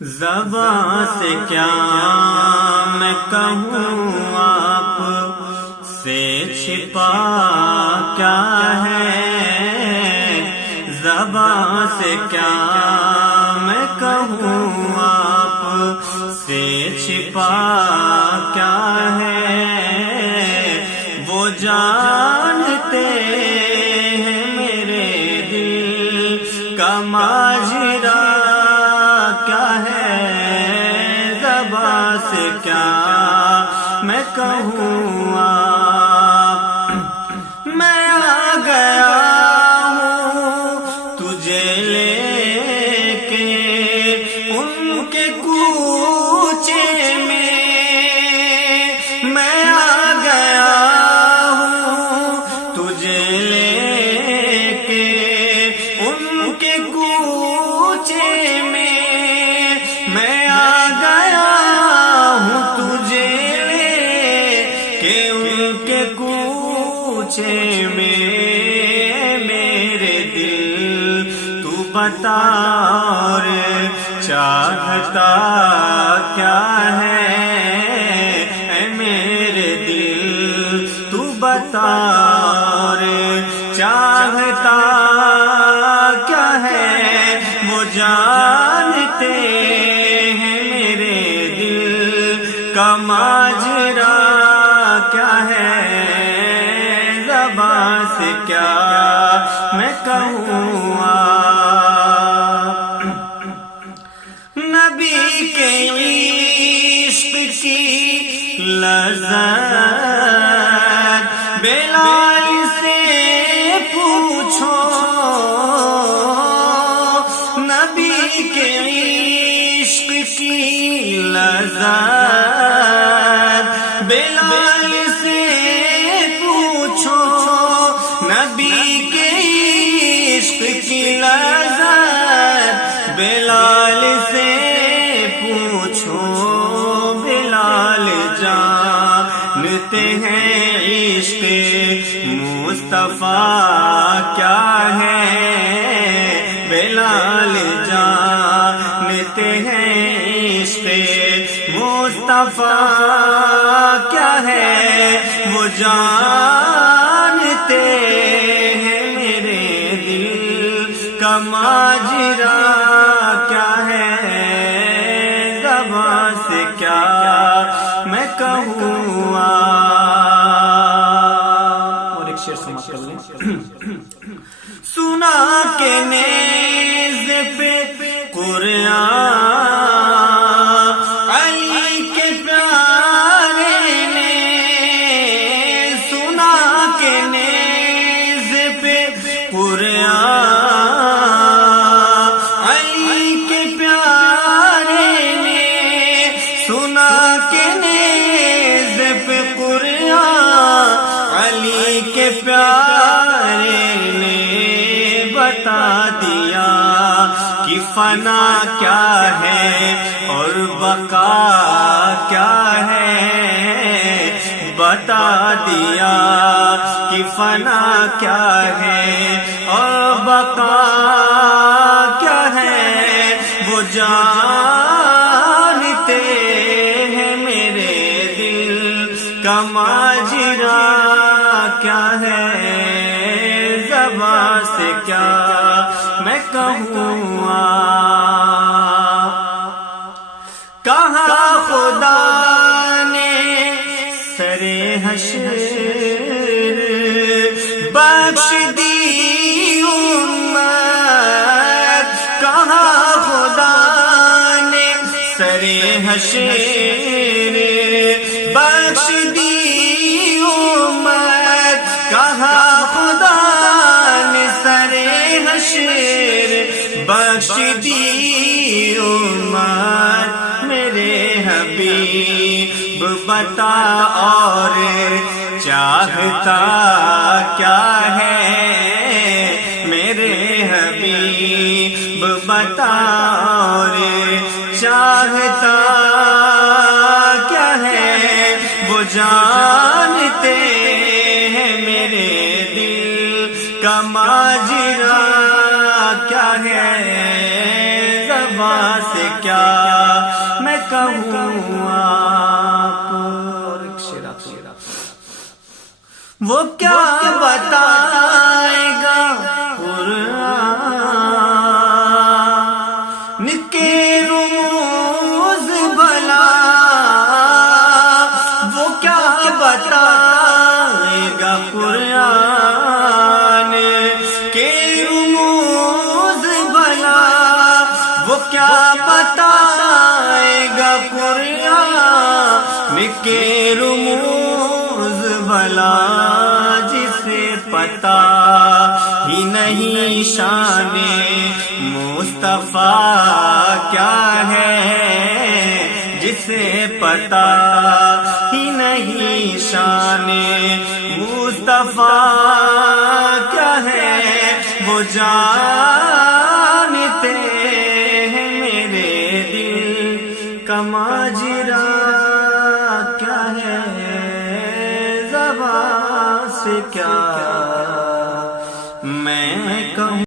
زبان سے کیا میں کہوں آپ سے چھپا کیا ہے، زبان سے کیا میں کہوں آپ سے چھپا کیا ہے، وہ جانتے ہیں میرے دل کا ماجرا کیا ہے، زبان سے کیا میں کہوں آپ، میں آ گیا ہوں تجھے لے کے ان کے کوچے میں آ گیا ہوں تجھے لے کے ان کے کوچے میں آ گیا ہوں تجھے لے کے ان کے کوچے میرے دل تو بتا اور چاہتا کیا ہے، اے میرے دل تو بتا اور چاہتا کیا ہے، وہ جانتے ہیں میرے دل کا ماجرا کیا ہے، زبان سے کیا میں کہوں آپ، نبی کے عشق کی لذت بلال سے پوچھو، نبی کے عشق کی لذت بلال سے پوچھو، نبی کے عشق کی لذت بلال سے پوچھو، بلال جانتے ہیں عشق مصطفیٰ کیا ہے، بلال جانتے ہیں عشق مصطفیٰ کیا ہے، وہ جانتے ہیں میرے دل کا ماجرا کیا ہے، زبان سے کیا میں کہوں اور ایک شعر سماعت کر لیں، سنا کے نیز پہ قرآن علی کے پیارے نے، سنا کے نیز پہ قرآن علی کے پیارے نے، سنا کے نیز پہ قرآن علی کے پیارے نے، بتا دیا کہ فنا کیا ہے اور بقا کیا ہے، بتا دیا کہ فنا کیا ہے اور بقا کیا ہے، وہ جانتے ہیں میرے دل کا ماجرا کیا ہے، زبان سے کیا میں کہوں کہاں خدا نے سرے حشر بخش دی امت، کہاں خدا نے سرے حشر بخش دی امت، کہاں خدا نے سرے حشر بخش دی امت، میرے حبیب بتا اور چاہتا کیا ہے، میرے حبیب بتا اور چاہتا کیا ہے، وہ جانتے ہیں میرے دل کا ماجرا کیا ہے، زبان سے کیا میں کہوں آپ وہ کیا بتائے گا قرآن کے رموز بھلا وہ کیا بتائے گا قرآن کے رموز بھلا وہ کیا بتائے گا قرآن کے رموز بھلا جسے پتا ہی نہیں شان مصطفیٰ کیا ہے جسے پتا ہی نہیں شان مصطفیٰ کیا ہے وہ جانتے ہیں میرے دل کا ماجرا کیا ہے زبان سے کیا میں کہوں